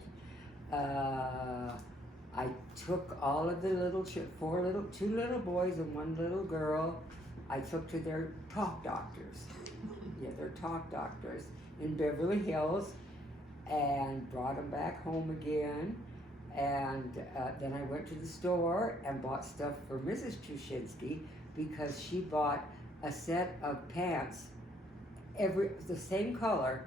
I took all of the 2 little boys and 1 little girl. I took to their talk doctors. Yeah, their talk doctors in Beverly Hills, and brought them back home again. And then I went to the store and bought stuff for Mrs. Trusinski because she bought a set of pants, the same color,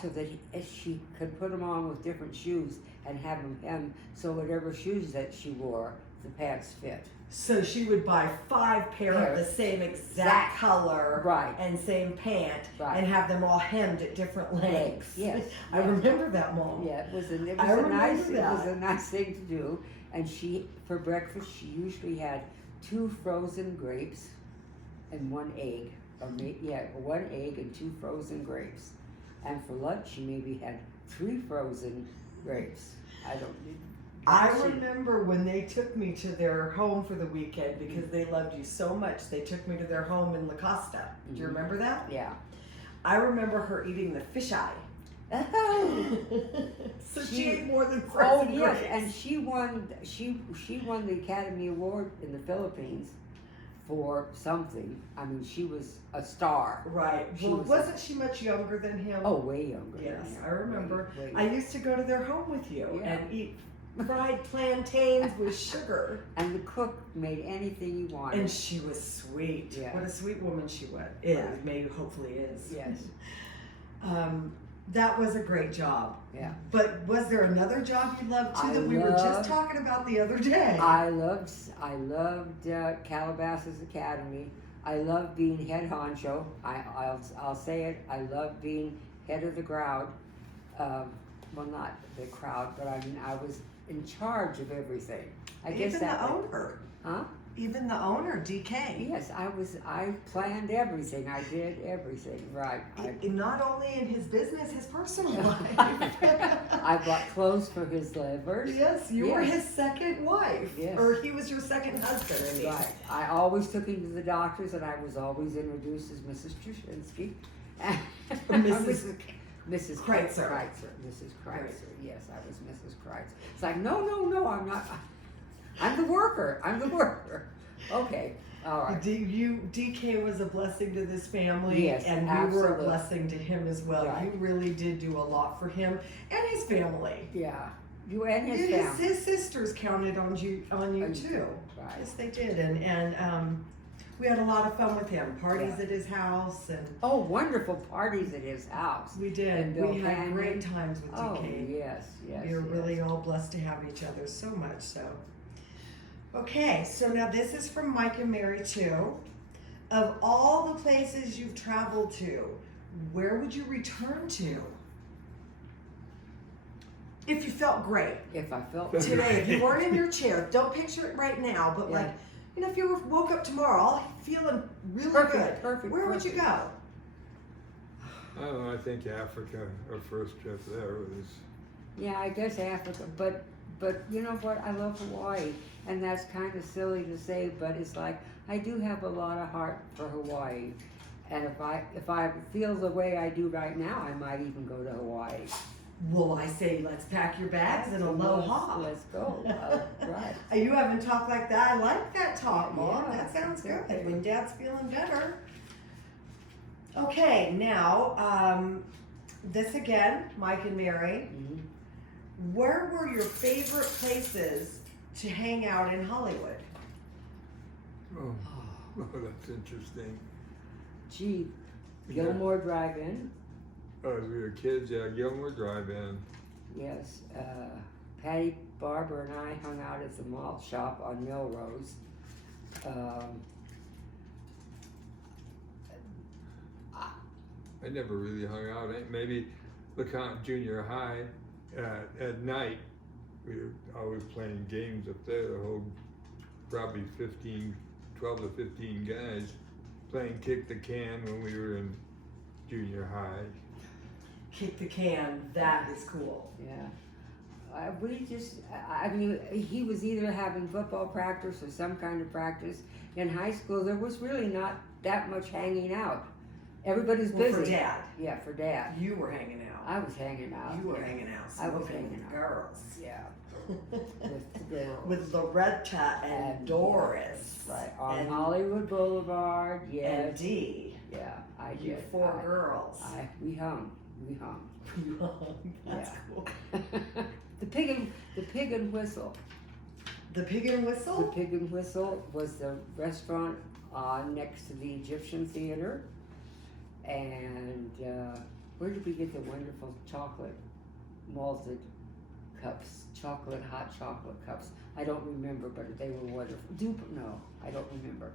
so that she could put them on with different shoes and have them hem, so whatever shoes that she wore, the pants fit. So she would buy 5 pair of the same exact color, Right. and same pant, Right. and have them all hemmed at different lengths. Yes. I remember that, Mom. Yeah, it was a remember nice thing to do. And for breakfast she usually had 2 frozen grapes and 1 egg, 1 egg and 2 frozen grapes. And for lunch she maybe had 3 frozen grapes. I remember when they took me to their home for the weekend because they loved you so much. They took me to their home in La Costa. Do you remember that? Yeah. I remember her eating the fisheye. Oh. So she ate more than Oh frozen yes, grapes. and she won the Academy Award in the Philippines for something. I mean, she was a star. Right. Well, wasn't she much younger than him? Oh, way younger. Yes, than him. I remember. Way I used to go to their home with you Yeah. and eat fried plantains with sugar. And the cook made anything you wanted. And she was sweet. Yeah. What a sweet woman she is. Right. Maybe, hopefully is. Yes. That was a great job. Yeah. But was there another job you loved too I that we were just loved- talking about the other day? I loved Calabasas Academy. I loved being head honcho. I'll say it. I loved being head of the crowd. Well, not the crowd, but I mean I was in charge of everything. I guess Even that the way. owner. Huh? Even the owner, DK. Yes, I planned everything. I did everything right. Not only in his business, his personal life. I bought clothes for his livers. Yes, you were Yes. his second wife. Yes. Or he was your second husband, I mean. Right. I always took him to the doctors, and I was always introduced as Mrs. Trushinsky. Mrs. Mrs. Kreitzer. Mrs. Kreitzer. Yes, I was Mrs. Kreitzer. It's like, no, I'm not. I'm the worker. Okay. All right. DK was a blessing to this family, Yes, and you were a absolutely. blessing to him as well. Right. You really did do a lot for him and his family. Yeah. You and his His, family. his sisters counted on you too. Right. Yes, they did, and we had a lot of fun with him. Parties Yeah. at his house, and Oh, wonderful parties at his house. we did. And Bill We had Canyon. great times with Oh, DK. yes. We are really all blessed to have each other so much. So, okay. So now this is from Mike and Mary too. Of all the places you've traveled to, where would you return to? If you felt great If I felt today, if you weren't in your chair, don't picture it right now, but Yeah. like, you know, if you woke up tomorrow, all feeling really good, perfect, where would you go? I don't know, I think Africa, our first trip there was, Yeah, I guess Africa, but you know what? I love Hawaii, and that's kind of silly to say, but it's like I do have a lot of heart for Hawaii, and if I feel the way I do right now, I might even go to Hawaii. Well, I say let's pack your bags and aloha. Let's go. Right. You haven't talked like that. I like that talk, Mom. Yeah, That sounds good. okay. When Dad's feeling better. Okay, now, this again, Mike and Mary. Mhm. Where were your favorite places to hang out in Hollywood? oh, that's interesting. Gee, Yeah. Gilmore Drive-In. Oh, as we were kids, yeah, Gilmore Drive-In. Yes, Patty Barber and I hung out at the malt shop on Melrose. I never really hung out. Maybe LeConte Junior High at night. We were always playing games up there. The whole probably 12 to 15 guys playing kick the can when we were in junior high. Kick the can. That is cool. Yeah. I mean, he was either having football practice or some kind of practice. In high school, there was really not that much hanging out. Everybody's Well, busy. for Dad. Yeah, for Dad. You were hanging out. I was hanging out. You were yeah. hanging out. I was smoking hanging with out. girls. Yeah, with the girls. With Loretta and Doris. Right, on and, Hollywood Boulevard, and yes. Dee. Yeah, I You did. four girls. We hung. That's Yeah. cool. The Pig and Whistle. The Pig and The Whistle? Pig and Whistle was the restaurant next to the Egyptian Theater. And where did we get the wonderful chocolate malted cups, hot chocolate cups? I don't remember, but they were wonderful. No, I don't remember.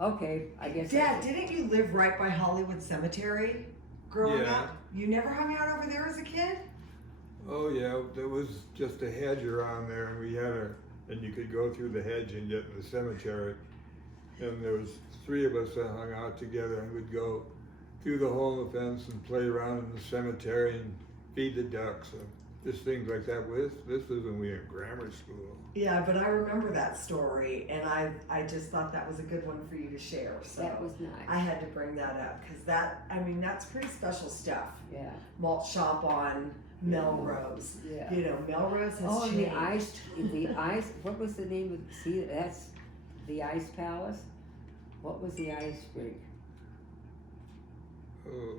Okay, I guess. Dad, didn't you live right by Hollywood Cemetery growing Yeah. up? You never hung out over there as a kid? Oh yeah, there was just a hedge around there, and we had and you could go through the hedge and get in the cemetery. And there was 3 of us that hung out together, and we'd go through the hole in the fence and play around in the cemetery and feed the ducks and just things like that. This was when we were in grammar school. Yeah, but I remember that story, and I just thought that was a good one for you to share. So That was nice. I had to bring that up because that's pretty special stuff. Yeah. Malt shop on Melrose. Yeah. You know, Melrose has Oh, and changed. the ice. What was the name of? See, that's the Ice Palace. What was the ice rink? Oh,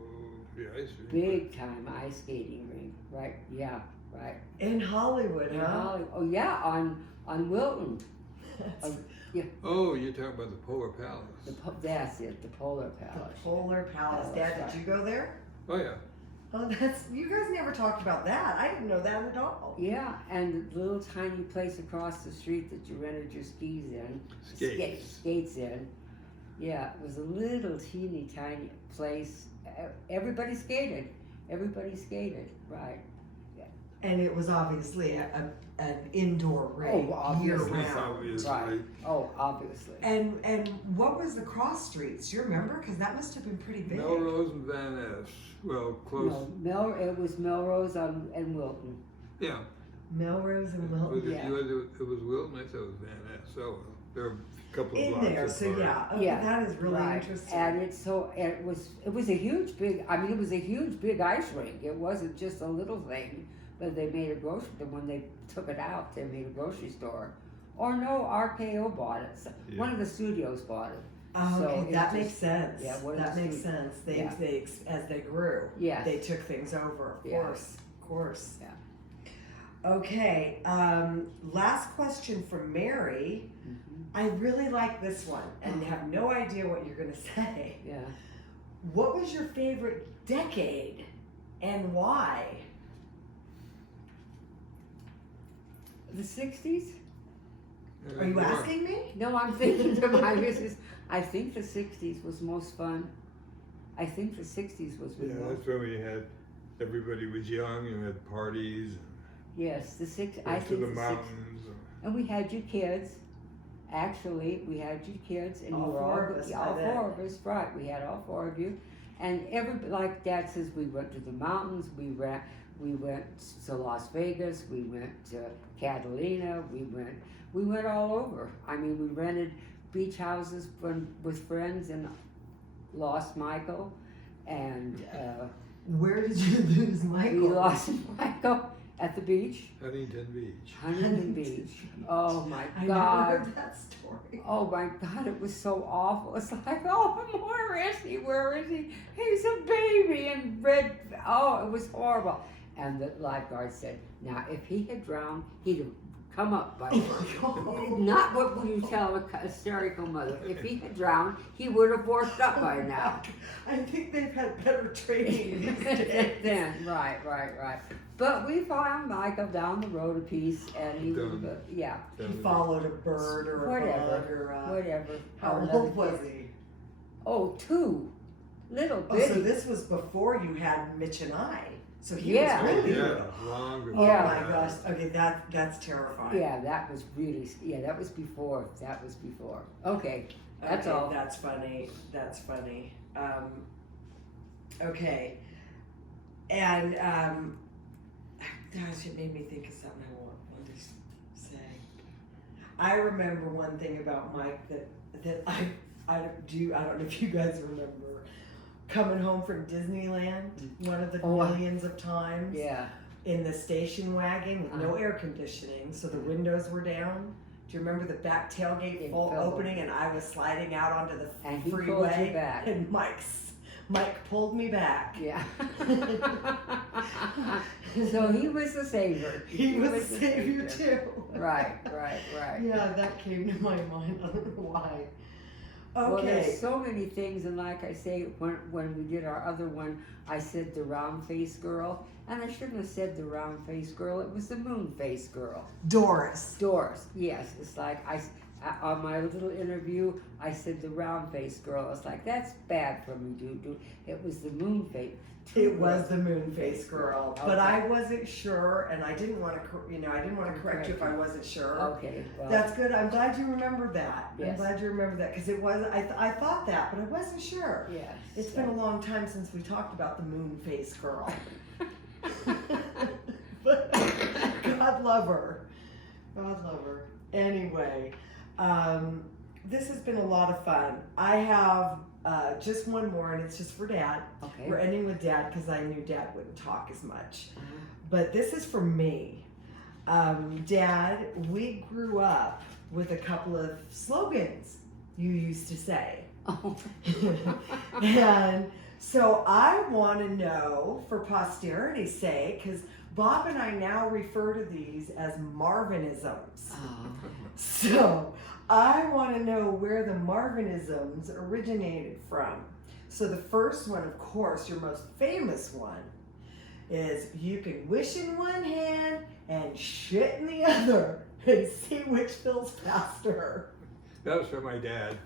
The ice rink. Big time ice skating rink, right? Yeah, right. In Hollywood, In huh? Hollywood. Oh yeah, on Wilton. That's Oh, you're talking about the Polar Palace. That's it, the Polar the Palace. Polar Palace. Oh, Dad, that's did you go there? Oh yeah. Oh, that's you guys never talked about that. I didn't know that at all. Yeah, and the little tiny place across the street that you rented your skis in, skates in. Yeah, it was a little teeny tiny place. Everybody skated. Everybody skated, right? And it was obviously an indoor rink year obviously. That's round. obvious, Right. right? Oh, obviously. And what was the cross streets? Do you remember? Because that must have been pretty big. Melrose and Van Ness. Well, close. No, it was Melrose and Wilton. Yeah. Melrose and Was Wilton. it, Yeah. it was Wilton. I thought it was Van Ness. So there are a couple of In blocks there, so apart. yeah, okay, Yeah, that is really right. interesting. And it was a huge big. I mean, it was a huge big ice rink. It wasn't just a little thing. But they made a grocery. When they took it out, they made a grocery store. Or no, RKO bought it. So Yeah. One of the studios bought it. Oh, So okay, it that just- makes sense. yeah, what that is makes it? sense. They, Yeah. they as they grew, Yes. they took things over. Of Yeah. course. Yeah. Okay. Last question from Mary. Mhm. I really like this one, and have no idea what you're gonna say. Yeah. What was your favorite decade, and why? The 60s? Are you asking me? No, I'm thinking to my missus. I think the 60s was most fun. I think the 60s was Yeah, the most. that's when we had. Everybody was young and had parties. Yes, the six. And I went to think the the 60s. mountains. And we had you kids. Actually, we had you kids, and All you were four all of us yeah, by all then. four of us, right? We had all four of you, and like Dad says, we went to the mountains. We went to Las Vegas. We went to Catalina. We went all over. I mean, we rented beach houses with friends in Lost Michael, and Where did you lose Michael? we lost Michael at the beach, Huntington Beach. Huntington Beach. Oh my I God. never heard that story. Oh my God, it was so awful. It's like, oh, where is he? Where is he? He's a baby and red. Oh, it was horrible. And the lifeguard said, now, if he had drowned, he'd have come up by Not what would you tell a hysterical mother. If he had drowned, he would have washed up by now. I think they've had better training these days. Then, right. But we found Michael down the road a piece, and he was, Done. yeah, He followed a bird or a Whatever. bug or whatever. How Or old another was kid. he? Oh, 2. Little Oh, bitty. so this was before you had Mitch and I. So he Yeah. was Oh, really yeah, little. long Oh before. Yeah. my gosh. Okay, that's terrifying. Yeah, that was really, that was before. Okay, that's Okay, all. That's funny. That's funny. Okay. And gosh, it made me think of something I wanted to say. I remember one thing about Mike that I don't know if you guys remember coming home from Disneyland one of the Oh, millions of times Yeah. in the station wagon with no air conditioning, so the windows were down. Do you remember the back tailgate It full fell opening and I was sliding out onto the And he pulled freeway you back. and Mike pulled me back. Yeah. So he was the savior. He was a savior too. Right. Yeah, that came to my mind. I don't know why. Well, Okay. there's so many things, and like I say, when we did our other one, I said the round face girl, and I shouldn't have said the round face girl. It was the moon face girl. Doris. Doris, yes. It's like on my little interview, I said the round face girl. It's like, that's bad for me, dude. It was the moon face. It was the moon face girl, but Okay. I wasn't sure, and I didn't want to, correct you if I wasn't sure. Okay, well, That's good. I'm glad you remembered that. I'm Yes. glad you remembered that because it was. I thought that, but I wasn't sure. yes. It's been a long time since we talked about the moon face girl. But God love her. God love her. Anyway, this has been a lot of fun. I have just one more, and it's just for Dad. Okay. We're ending with Dad because I knew Dad wouldn't talk as much. Uh-huh. But this is for me. Dad, we grew up with a couple of slogans you used to say. Oh. And So I want to know, for posterity's sake, because Bob and I now refer to these as Marvinisms. Oh. So I want to know where the Marvinisms originated from. So the first one, of course, your most famous one, is you can wish in one hand and shit in the other and see which fills faster. That was from my dad.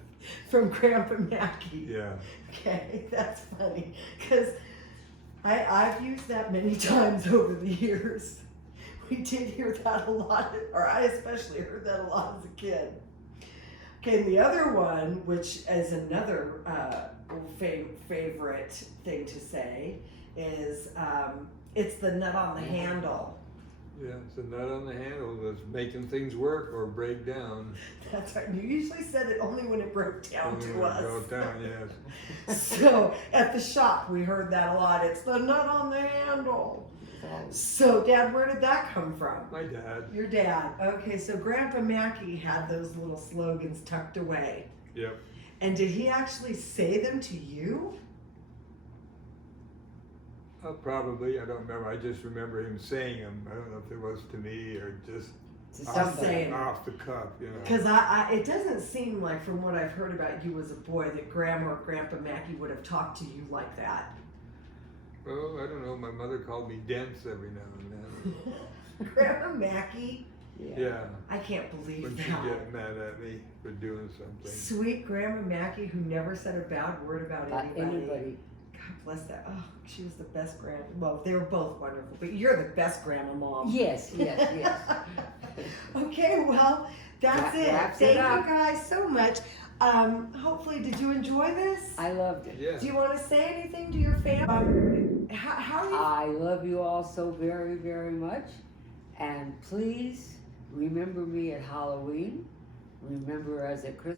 From Grandpa Mackie. Yeah. Okay, that's funny because I've used that many times over the years. We did hear that a lot, or I especially heard that a lot as a kid. Okay, and the other one, which is another favorite thing to say, is it's the nut on the handle. Yeah, it's a nut on the handle that's making things work or break down. That's right. You usually said it only when it broke down Only to when it us. broke down, yes. So at the shop, we heard that a lot. It's the nut on the handle. So, Dad, where did that come from? My dad. Your dad. Okay, so Grandpa Mackie had those little slogans tucked away. Yep. And did he actually say them to you? Probably. I don't remember. I just remember him saying them. I don't know if it was to me or just To Just somebody. saying. off the cuff, you know. Because it doesn't seem like, from what I've heard about you as a boy, that Grandma or Grandpa Mackie would have talked to you like that. Well, I don't know. My mother called me dense every now and then. Grandma Mackie? Yeah. I can't believe When she'd that. get mad at me for doing something. Sweet Grandma Mackie who never said a bad word about About anybody. anybody. God bless that. Oh, she was the best grandma. Well, they were both wonderful, but you're the best grandma mom. Yes, yes, yes. Okay, well, that's That it. wraps Thank it up. you guys so much. Hopefully, did you enjoy this? I loved it. Yeah. Do you want to say anything to your family? How are you? I love you all so very, very much. And please remember me at Halloween. Remember us at Christmas.